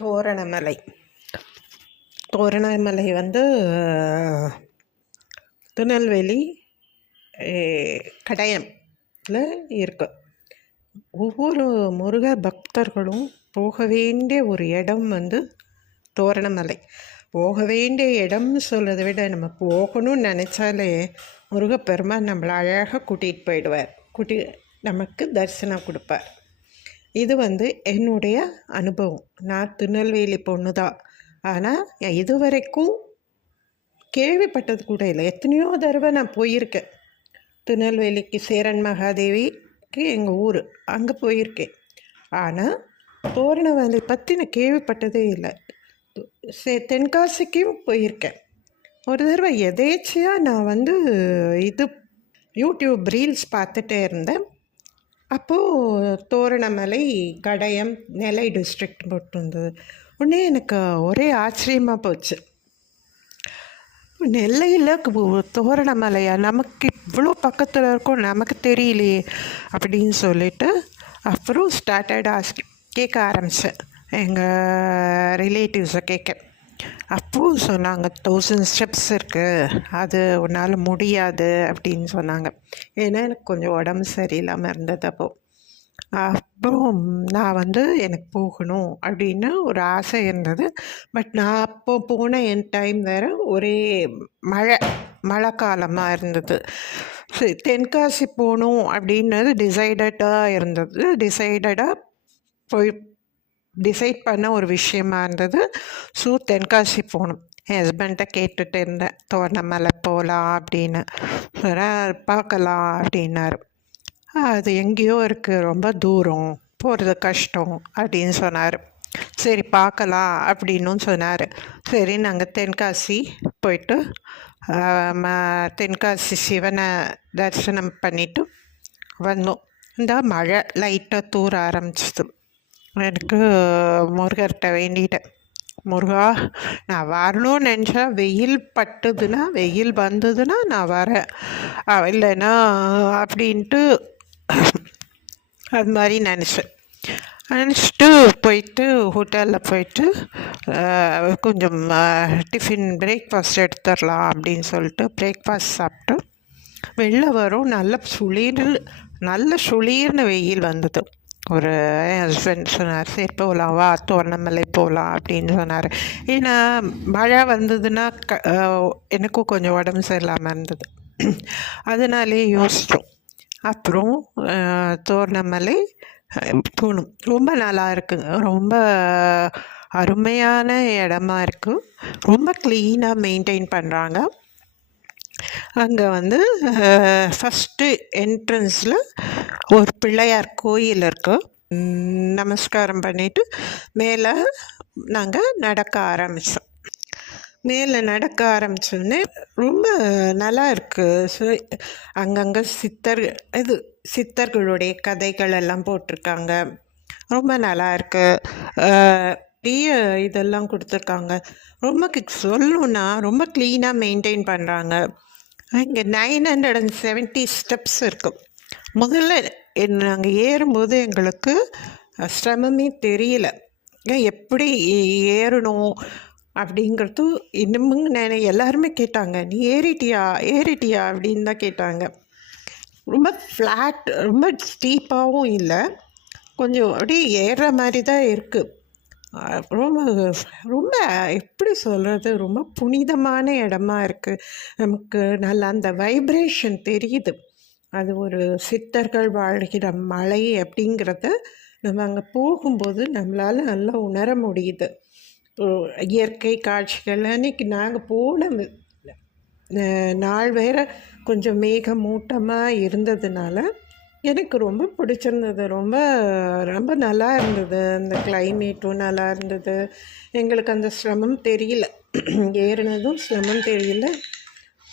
தோரணமலை. தோரணமலை வந்து திருநெல்வேலி கடையம்ல இருக்கு. ஒவ்வொரு முருக பக்தர்களும் போக வேண்டிய ஒரு இடம் வந்து தோரணமலை. போக வேண்டிய இடம்னு சொல்கிறத விட நம்ம போகணும்னு நினச்சாலே முருகப்பெருமான் நம்மளை அழகாக கூட்டிகிட்டு போயிடுவார். நமக்கு தரிசனம் கொடுப்பார். இது வந்து என்னுடைய அனுபவம். நான் திருநெல்வேலி பொண்ணு தான். ஆனால் இது வரைக்கும் கேள்விப்பட்டது கூட இல்லை. எத்தனையோ தடவை நான் போயிருக்கேன். திருநெல்வேலிக்கு சேரன் மகாதேவிக்கு எங்கள் ஊர், அங்கே போயிருக்கேன். ஆனால் தோரணமலை பற்றி நான் கேள்விப்பட்டதே இல்லை. தென்காசிக்கும் போயிருக்கேன். ஒரு தடவை எதேச்சியாக நான் வந்து யூடியூப் ரீல்ஸ் பார்த்துட்டே இருந்தேன். அப்போது தோரணமலை கடையம் நெல்லை டிஸ்ட்ரிக்ட் மட்டும் இருந்தது. உடனே எனக்கு ஒரே ஆச்சரியமாக போச்சு. நெல்லையில் தோரணமலையா, நமக்கு இவ்வளோ பக்கத்தில் இருக்கும், நமக்கு தெரியலையே அப்படின்னு சொல்லிட்டு அப்புறம் கேட்க ஆரம்பித்தேன். எங்கள் ரிலேட்டிவ்ஸை கேட்க. அப்போது சொன்னாங்க 1000 ஸ்டெப்ஸ் இருக்குது, அது உன்னால் முடியாது அப்படின்னு சொன்னாங்க. ஏன்னா எனக்கு கொஞ்சம் உடம்பு சரியில்லாமல் இருந்தது. அப்புறம் நான் வந்து எனக்கு போகணும் அப்படின்னு ஒரு ஆசை இருந்தது. பட் நான் அப்போ போன என் டைம் வேறு ஒரே மழை காலமாக இருந்தது. சரி, தென்காசி போகணும் அப்படின்றது டிசைட் பண்ண ஒரு விஷயமா இருந்தது. ஸோ தென்காசி போகணும். என் ஹஸ்பண்ட்டை கேட்டுட்டு இருந்தேன், தோரணமலை போகலாம் அப்படின்னு. பார்க்கலாம் அப்படின்னாரு. அது எங்கேயோ இருக்குது, ரொம்ப தூரம், போகிறது கஷ்டம் அப்படின்னு சொன்னார். சரி பார்க்கலாம் அப்படின்னு சொன்னார். சரி, நாங்கள் தென்காசி போயிட்டு தென்காசி சிவனை தரிசனம் பண்ணிவிட்டு வந்தோம். இந்த மழை லைட்டாக தூர ஆரம்பிச்சிது. எனக்கு முருகர்கிட்ட வேண்டிட்டேன், முருகா நான் வரணும்னு நினச்சா வெயில் வந்ததுன்னா நான் வரேன், இல்லைன்னா அப்படின்ட்டு அது மாதிரி நினச்சிட்டு போயிட்டு ஹோட்டலில் போயிட்டு கொஞ்சம் டிஃபின் பிரேக்ஃபாஸ்ட் எடுத்துடலாம் அப்படின்னு சொல்லிட்டு பிரேக்ஃபாஸ்ட் சாப்பிட்டு வெளில வரும். நல்ல சுளீர்னு வெயில் வந்தது. என் ஹஸ்பண்ட் சொன்னார், சரி போகலாம், வா தோரணமலை போகலாம் அப்படின்னு சொன்னார். ஏன்னா மழை வந்ததுன்னா எனக்கும் கொஞ்சம் உடம்பு சரியில்லாமல் இருந்தது. அதனாலே யோசித்தோம். அப்புறம் தோரணமலை போகணும். ரொம்ப நல்லா இருக்குங்க, ரொம்ப அருமையான இடமா இருக்குது. ரொம்ப க்ளீனாக மெயின்டைன் பண்ணுறாங்க. அங்கே வந்து ஃபஸ்ட்டு என்ட்ரன்ஸில் ஒரு பிள்ளையார் கோயில் இருக்குது. நமஸ்காரம் பண்ணிவிட்டு மேலே நாங்கள் நடக்க ஆரம்பித்தோம். மேலே நடக்க ஆரம்பித்தோடனே ரொம்ப நல்லா இருக்குது. அங்கங்கே சித்தர்களுடைய கதைகள் எல்லாம் போட்டிருக்காங்க. ரொம்ப நல்லா இருக்குது. பெரிய இதெல்லாம் கொடுத்துருக்காங்க. ரொம்ப சொல்லணுன்னா ரொம்ப க்ளீனாக மெயின்டைன் பண்ணுறாங்க. இங்கே 970 ஸ்டெப்ஸ் இருக்கும். முதல்ல நாங்கள் ஏறும்போது எங்களுக்கு சிரமமே தெரியல. எப்படி ஏறணும் அப்படிங்கிறது இன்னமும் எல்லாருமே கேட்டாங்க, நீ ஏறிட்டியா அப்படின்னு தான் கேட்டாங்க. ரொம்ப ஃப்ளாட், ரொம்ப ஸ்டீப்பாகவும் இல்லை, கொஞ்சம் அப்படியே ஏறுற மாதிரி தான் இருக்குது. ரொம்ப ரொம்ப எப்படி சொல்கிறது, ரொம்ப புனிதமான இடமா இருக்குது. நமக்கு நல்லா அந்த வைப்ரேஷன் தெரியுது. அது ஒரு சித்தர்கள் வாழ்கிற மலை அப்படிங்கிறத நம்ம அங்கே போகும்போது நம்மளால் நல்லா உணர முடியுது. இயற்கை காட்சிகள். அன்றைக்கி நாங்கள் போன நாள் வேறு கொஞ்சம் மேகமூட்டமாக இருந்ததுனால எனக்கு ரொம்ப பிடிச்சிருந்தது. ரொம்ப ரொம்ப நல்லா இருந்தது. அந்த கிளைமேட்டும் நல்லா இருந்தது. எங்களுக்கு அந்த சிரமம் தெரியல. ஏறினதும் சிரமம் தெரியல,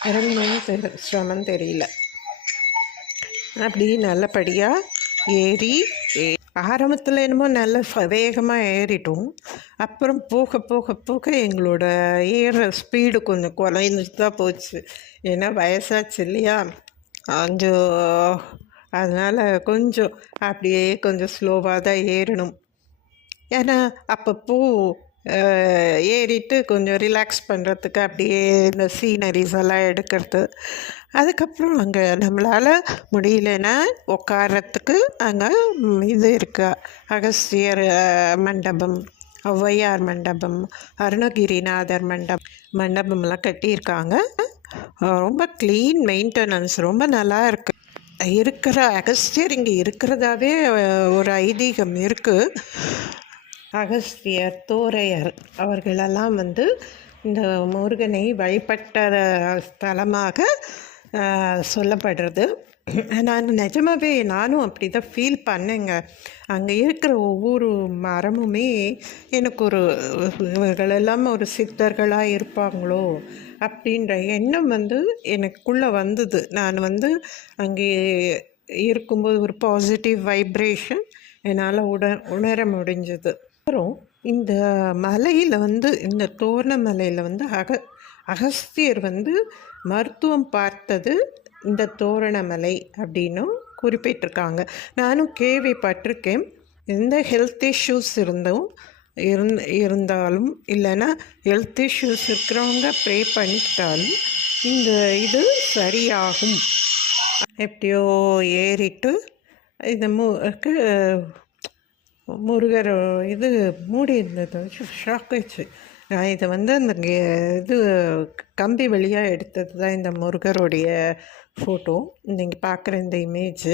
இறங்கினதும் சிரமம் தெரியல. அப்படி நல்லபடியாக ஏறி ஆரம்பத்தில் என்னமோ நல்ல வேகமாக ஏறிட்டோம். அப்புறம் போக போக போக எங்களோட ஏறுற ஸ்பீடு கொஞ்சம் குறைஞ்சிட்டு தான் போச்சு. ஏன்னா வயசாச்சு இல்லையா, அதனால் கொஞ்சம் அப்படியே கொஞ்சம் ஸ்லோவாக தான் ஏறணும். ஏன்னா அப்பப்போ ஏறிட்டு கொஞ்சம் ரிலாக்ஸ் பண்ணுறதுக்கு அப்படியே இந்த சீனரிஸ் எல்லாம் எடுக்கிறது. அதுக்கப்புறம் அங்கே நம்மளால் முடியலன்னா உட்காரத்துக்கு அங்கே இது இருக்கு, அகஸ்தியர் மண்டபம், ஔவையார் மண்டபம், அருணகிரிநாதர் மண்டபம்லாம் கட்டியிருக்காங்க. ரொம்ப க்ளீன் மெயின்டெனன்ஸ், ரொம்ப நல்லா இருக்குது. இருக்கிற அகஸ்தியர் இங்கே இருக்கிறதாவே ஒரு ஐதீகம் இருக்குது. அகஸ்தியர், தோரையர் அவர்களெல்லாம் இந்த முருகனை வழிபட்ட ஸ்தலமாக சொல்லப்படுறது. நான் நிஜமாகவே நானும் அப்படி தான் ஃபீல் பண்ணேங்க. அங்கே இருக்கிற ஒவ்வொரு மரமுமே எனக்கு இவர்களெல்லாம் ஒரு சித்தர்களாக இருப்பாங்களோ அப்படின்ற எண்ணம் எனக்குள்ளே வந்தது. நான் அங்கே இருக்கும்போது ஒரு பாசிட்டிவ் வைப்ரேஷன் என்னால் உணர முடிஞ்சது. அப்புறம் இந்த மலையில் இந்த தோரணமலையில் அகஸ்தியர் மருத்துவம் பார்த்தது இந்த தோரணமலை அப்படின்னும் குறிப்பிட்டிருக்காங்க. நானும் கேள்விப்பட்டிருக்கேன். எந்த ஹெல்த் இஷ்யூஸ் இருந்தாலும் இல்லைன்னா ஹெல்த் இஷ்யூஸ் இருக்கிறவங்க ப்ரே பண்ணிக்கிட்டாலும் இந்த இது சரியாகும். எப்படியோ ஏறிட்டு இந்த முருகர் இது மூடி இருந்தது, ஷாக் ஆயிடுச்சு. நான் இதை அந்த இது கம்பி வழியாக எடுத்தது தான் இந்த முருகருடைய ஃபோட்டோ. நீங்கள் பார்க்குற இந்த இமேஜு.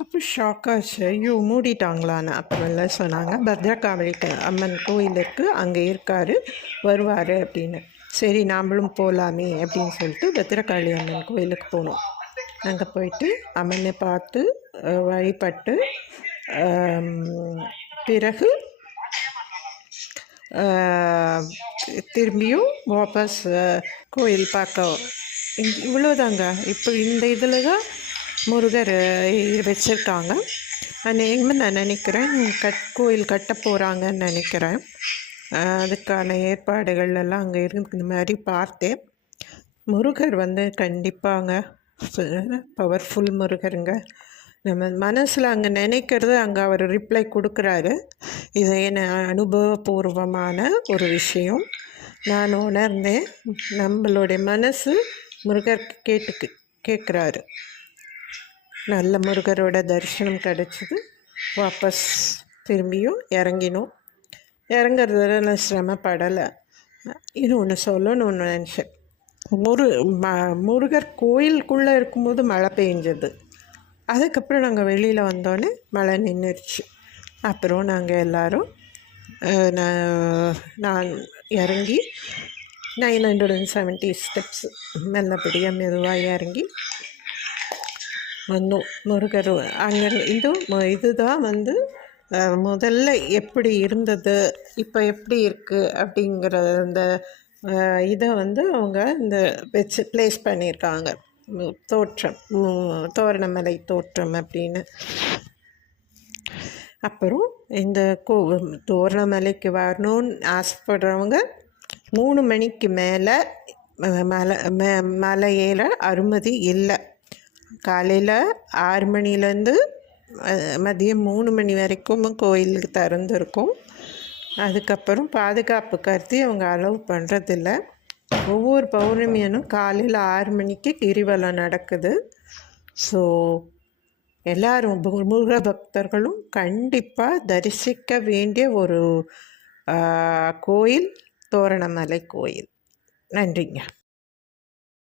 அப்போ ஷாக் ஆச்சு, ஐயோ மூடிட்டாங்களான்னு. அப்புறமெல்லாம் சொன்னாங்க பத்ரகாளி அம்மன் கோயிலுக்கு அங்கே இருக்கார், வருவார் அப்படின்னு. சரி நாம்ளும் போகலாமே அப்படின்னு சொல்லிட்டு பத்ரகாளி அம்மன் கோயிலுக்கு போனோம். அங்கே போயிட்டு அம்மனை பார்த்து வழிபட்டு பிறகு திரும்பியும் வாபஸ் கோயில் பார்க்க. இவ்வளோதாங்க. இப்போ இந்த இதில் தான் முருகர் வச்சுருக்காங்க. அநேகமாக நான் நினைக்கிறேன் கோயில் கட்ட போகிறாங்கன்னு நினைக்கிறேன். அதுக்கான ஏற்பாடுகள் எல்லாம் அங்கே இந்த மாதிரி பார்த்தேன். முருகர் கண்டிப்பாங்க பவர்ஃபுல் முருகருங்க. நம்ம மனசில் அங்கே நினைக்கிறது அங்கே அவர் ரிப்ளை கொடுக்குறாரு. இது என்ன அனுபவபூர்வமான ஒரு விஷயம். நான் உணர்ந்தேன். நம்மளுடைய மனசு முருகர் கேட்குறாரு. நல்ல முருகரோட தரிசனம் கிடச்சிது. வாபஸ் திரும்பியும் இறங்கினோம். இறங்குறதுல நான் சிரமப்படலை. இன்னொன்று சொல்லணும்னு நினச்சேன். முருகர் கோயிலுக்குள்ளே இருக்கும்போது மழை பெஞ்சது. அதுக்கப்புறம் நாங்கள் வெளியில் வந்தோடனே மழை நின்றுடுச்சு. அப்புறம் நாங்கள் எல்லோரும் நான் இறங்கி 970 ஸ்டெப்ஸ் நல்லபடியாக மெதுவாக இறங்கி வந்தோம். முருகர் அங்கே இதுதான் முதல்ல எப்படி இருந்தது, இப்போ எப்படி இருக்குது அப்படிங்கிற அந்த இதை அவங்க இந்த வச்சு ப்ளேஸ் பண்ணியிருக்காங்க. தோற்றம், தோரணமலை தோற்றம் அப்படின்னு. அப்புறம் இந்த தோரணமலைக்கு வரணும்னு ஆசைப்படுறவங்க 3 மணிக்கு மேலே மலை ஏற அனுமதி இல்லை. காலையில் 6 மணிலேருந்து மதியம் 3 மணி வரைக்கும் கோயிலுக்கு திறந்துருக்கும். அதுக்கப்புறம் பாதுகாப்பு கருதி அவங்க அலோவ் பண்ணுறதில்ல. ஒவ்வொரு பௌர்ணமியனும் காலையில் 6 மணிக்கு கிரிவலம் நடக்குது. ஸோ எல்லாரும் முருக பக்தர்களும் கண்டிப்பாக தரிசிக்க வேண்டிய ஒரு கோயில் தோரணமலை கோயில். நன்றிங்க.